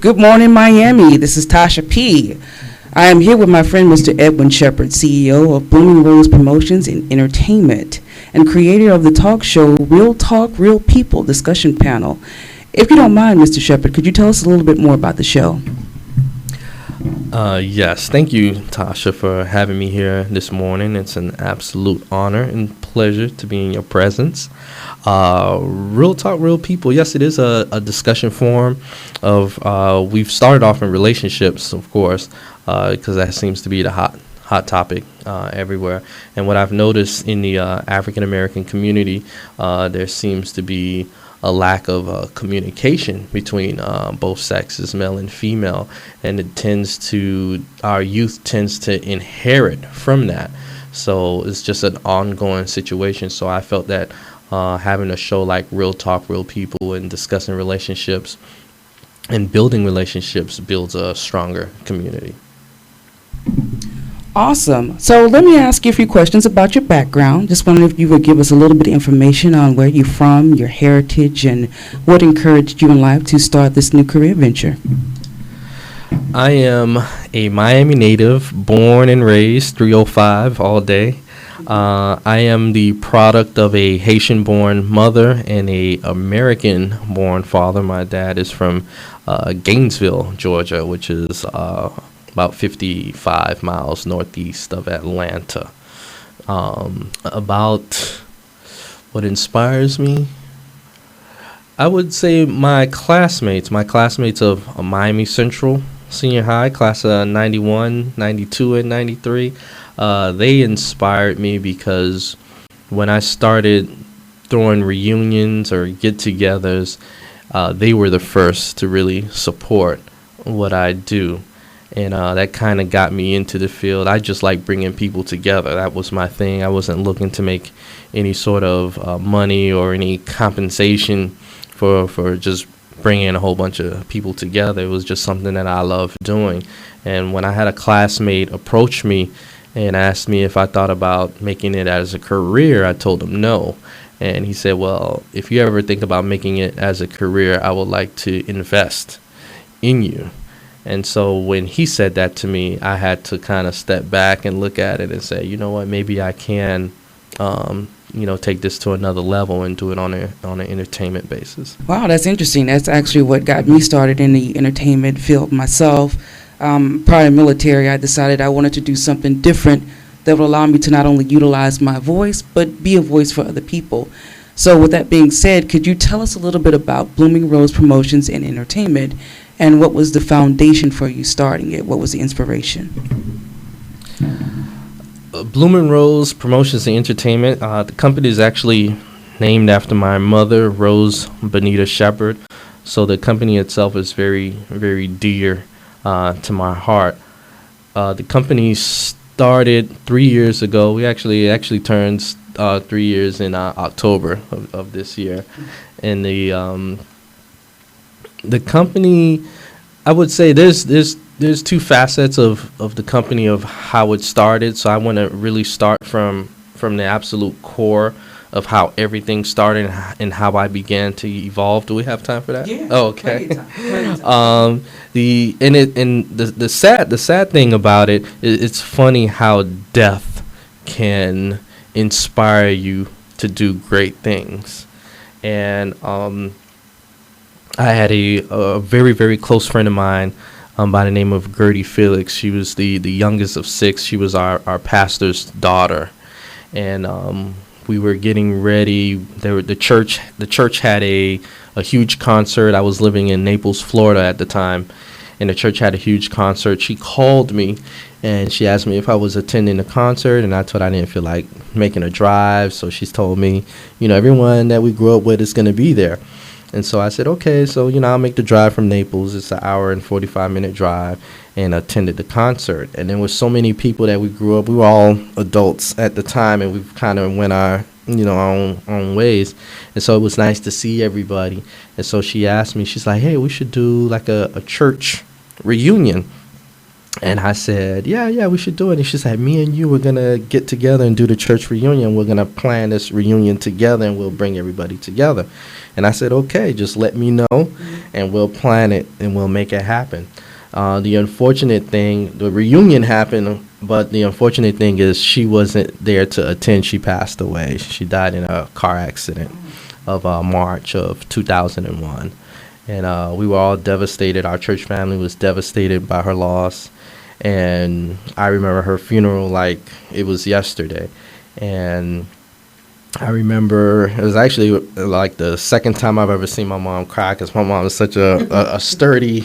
Good morning, Miami. This is Tasha P. I am here with my friend, Mr. Edwin Sheppard, CEO of Blooming Rose Promotions and Entertainment and creator of the talk show Real Talk, Real People discussion panel. If you don't mind, Mr. Sheppard, could you tell us a little bit more about the show? Yes, thank you, Tasha, for having me here this morning. It's an absolute honor and pleasure to be in your presence. Real Talk, Real People. Yes, it is a discussion forum of, we've started off in relationships, of course, because that seems to be the hot topic everywhere. And what I've noticed in the African American community, there seems to be a lack of communication between both sexes, male and female, and our youth tends to inherit from that. So it's just an ongoing situation. So I felt that having a show like Real Talk, Real People and discussing relationships and building relationships builds a stronger community. Awesome. So let me ask you a few questions about your background. Just wondering if you would give us a little bit of information on where you're from, your heritage, and what encouraged you in life to start this new career venture. I am a Miami native, born and raised 305 all day. I am the product of a Haitian-born mother and a American-born father. My dad is from Gainesville, Georgia, which is about 55 miles northeast of Atlanta. About what inspires me, I would say my classmates of Miami Central Senior High, class of 91, 92, and 93, they inspired me because when I started throwing reunions or get-togethers, they were the first to really support what I do. And that kind of got me into the field. I just like bringing people together. That was my thing. I wasn't looking to make any sort of money or any compensation for just bringing a whole bunch of people together. It was just something that I loved doing. And when I had a classmate approach me and asked me if I thought about making it as a career, I told him no. And he said, well, if you ever think about making it as a career, I would like to invest in you. And so when he said that to me, I had to kind of step back and look at it and say, you know what, maybe I can, take this to another level and do it on an entertainment basis. Wow, that's interesting. That's actually what got me started in the entertainment field myself. Prior to military, I decided I wanted to do something different that would allow me to not only utilize my voice, but be a voice for other people. So with that being said, could you tell us a little bit about Blooming Rose Promotions and Entertainment? And what was the foundation for you starting it? What was the inspiration? Blooming Rose Promotions and Entertainment. The company is actually named after my mother, Rose Bonita Sheppard. So the company itself is very, very dear to my heart. The company started 3 years ago. We actually turned 3 years in October of this year, and the company, I would say there's two facets of the company of how it started. So I want to really start from the absolute core of how everything started and how I began to evolve. Do we have time for that? Yeah. Oh, okay. Plenty of time. The sad thing about it, it's funny how death can inspire you to do great things. And I had a very, very close friend of mine by the name of Gertie Felix. She was the youngest of six. She was our pastor's daughter. And we were getting ready. The church had a huge concert. I was living in Naples, Florida at the time, and the church had a huge concert. She called me, and she asked me if I was attending the concert, and I told her I didn't feel like making a drive. So she's told me, everyone that we grew up with is going to be there. And so I said, okay, so, I'll make the drive from Naples. It's an hour and 45-minute drive, and attended the concert. And there were so many people that we grew up. We were all adults at the time, and we kind of went our own ways. And so it was nice to see everybody. And so she asked me, she's like, hey, we should do like a church reunion. And I said, yeah, we should do it. And she said, me and you, we're going to get together and do the church reunion. We're going to plan this reunion together, and we'll bring everybody together. And I said, okay, just let me know. and we'll plan it and we'll make it happen. The unfortunate thing, the reunion happened, but the unfortunate thing is she wasn't there to attend. She passed away. She died in a car accident of March of 2001. And we were all devastated. Our church family was devastated by her loss. And I remember her funeral like it was yesterday. And I remember it was actually like the second time I've ever seen my mom cry, because my mom is such a sturdy,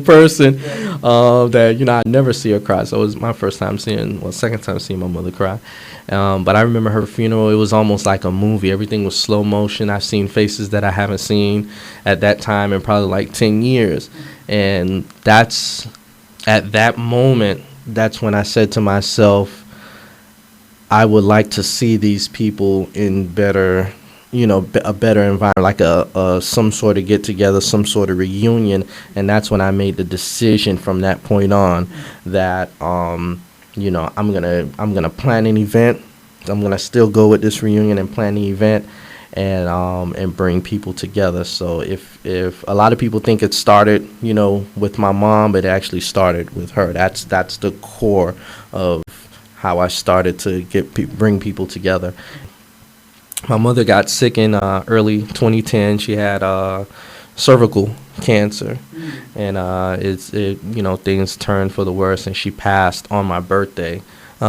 person that, I never see her cry. So it was my second time seeing my mother cry. But I remember her funeral. It was almost like a movie. Everything was slow motion. I've seen faces that I haven't seen at that time in probably like 10 years. And at that moment, that's when I said to myself, I would like to see these people in better, a better environment, like some sort of get together, some sort of reunion. And that's when I made the decision from that point on that, I'm gonna plan an event. I'm gonna still go with this reunion and plan the event, and bring people together. So if a lot of people think it started, with my mom, but it actually started with her. That's the core of how I started to bring people together. My mother got sick in early 2010. She had cervical cancer, and things turned for the worse, and she passed on my birthday,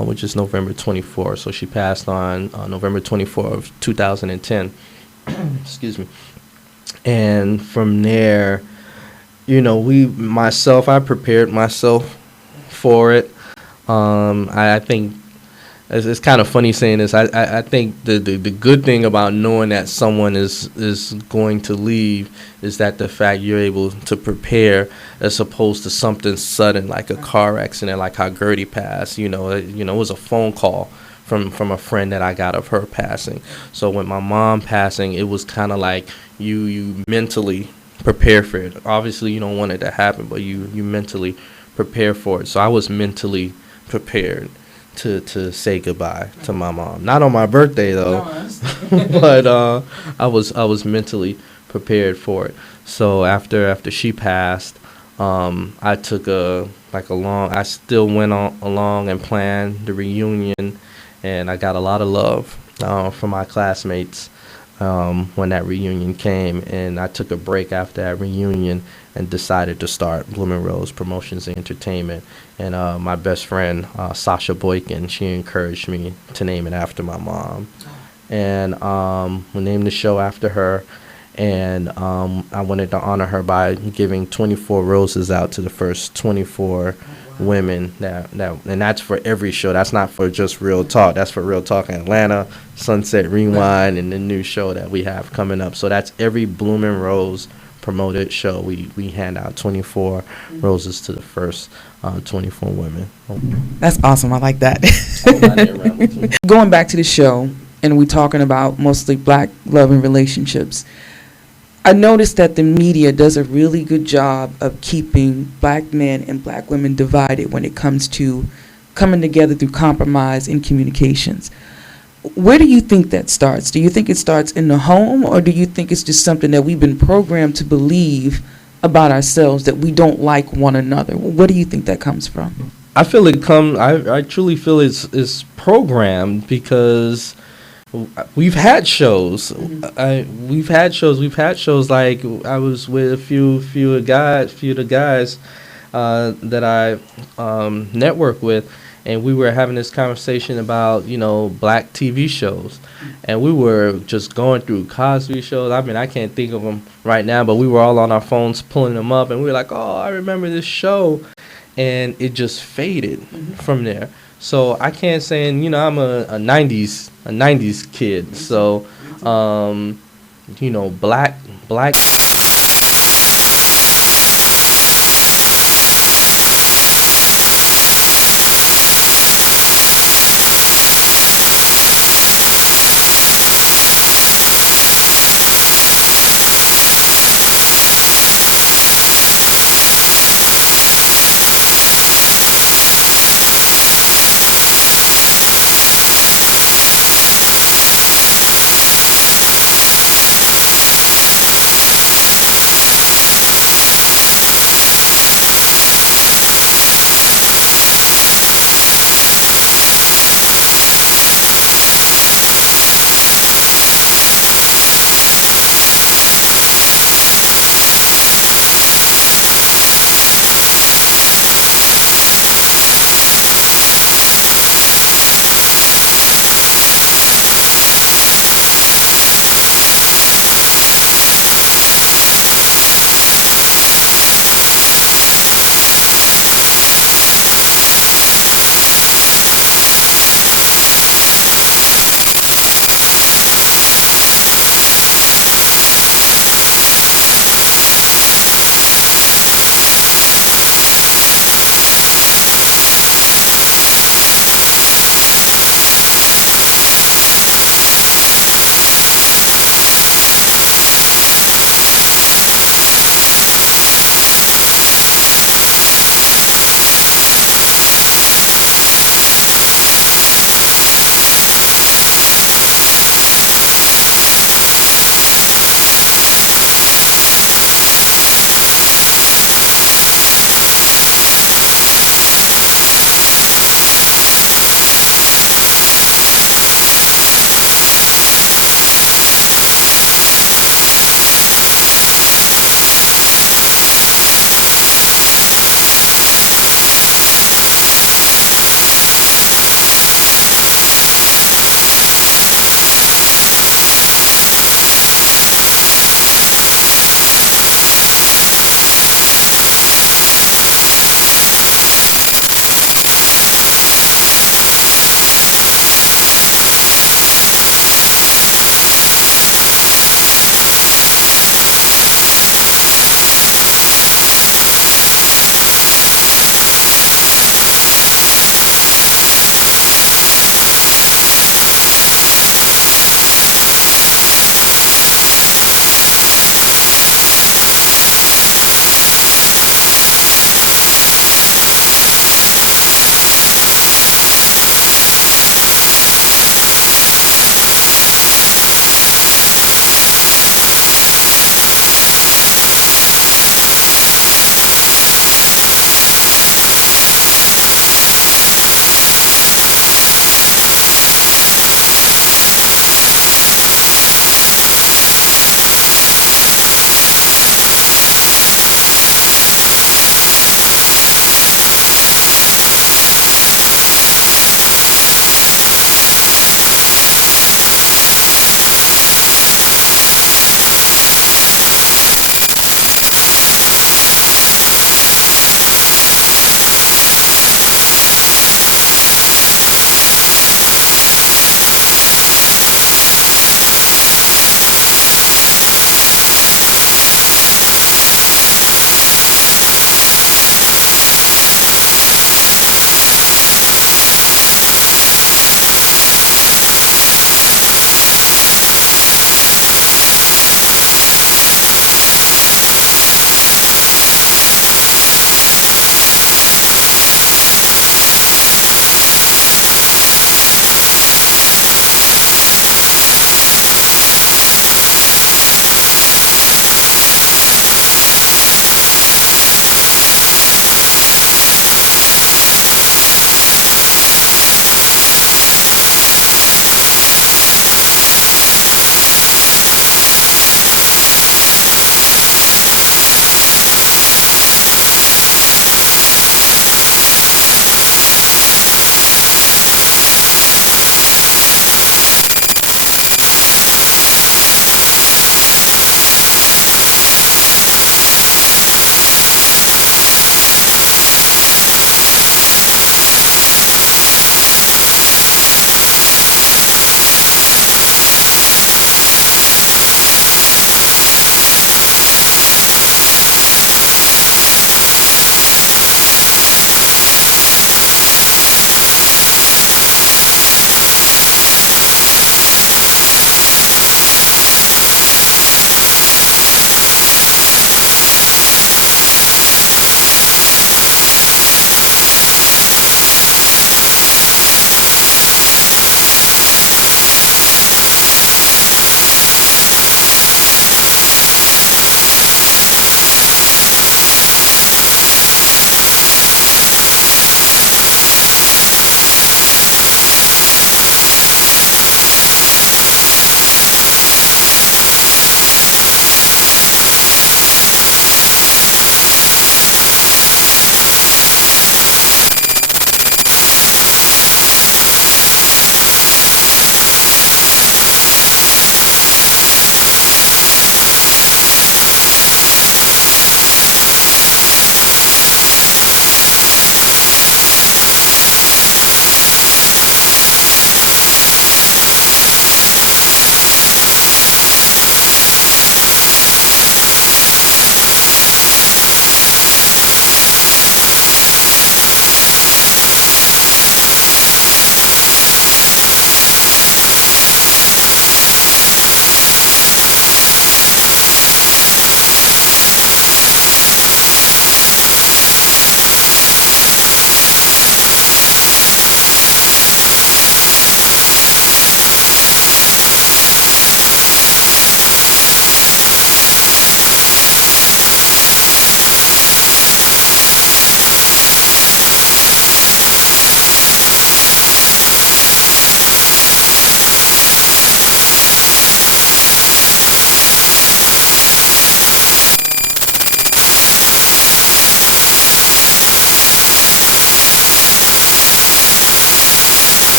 which is November 24th. So she passed on November 24th of 2010. Excuse me. And from there, I prepared myself for it. I think it's kind of funny saying this. I think the good thing about knowing that someone is going to leave is that the fact you're able to prepare, as opposed to something sudden like a car accident, like how Gertie passed. It was a phone call from a friend that I got of her passing. So with my mom passing, it was kind of like you mentally prepare for it. Obviously, you don't want it to happen, but you mentally prepare for it. So I was mentally prepared to say goodbye to my mom. Not on my birthday though, but I was mentally prepared for it. So after she passed, I took I still went along and planned the reunion, and I got a lot of love from my classmates when that reunion came. And I took a break after that reunion and decided to start Blooming Rose Promotions and Entertainment. And my best friend, Sasha Boykin, she encouraged me to name it after my mom. And we named the show after her. And I wanted to honor her by giving 24 roses out to the first 24 women. And that's for every show. That's not for just Real Talk. That's for Real Talk Atlanta, Sunset Rewind, and the new show that we have coming up. So that's every Blooming Rose promoted show. We hand out 24 roses to the first 24 women. That's awesome. I like that. Going back to the show, and we're talking about mostly black love and relationships, I noticed that the media does a really good job of keeping black men and black women divided when it comes to coming together through compromise and communications. Where do you think that starts? Do you think it starts in the home, or do you think it's just something that we've been programmed to believe about ourselves, that we don't like one another? Where do you think that comes from? I feel I truly feel it's programmed, because we've had shows. We've had shows like I was with a few of the guys that I network with, and we were having this conversation about black TV shows, and we were just going through Cosby shows. I mean, I can't think of them right now, but we were all on our phones pulling them up, and we were like, "Oh, I remember this show," and it just faded from there. So I can't say, I'm a 90s kid. So, black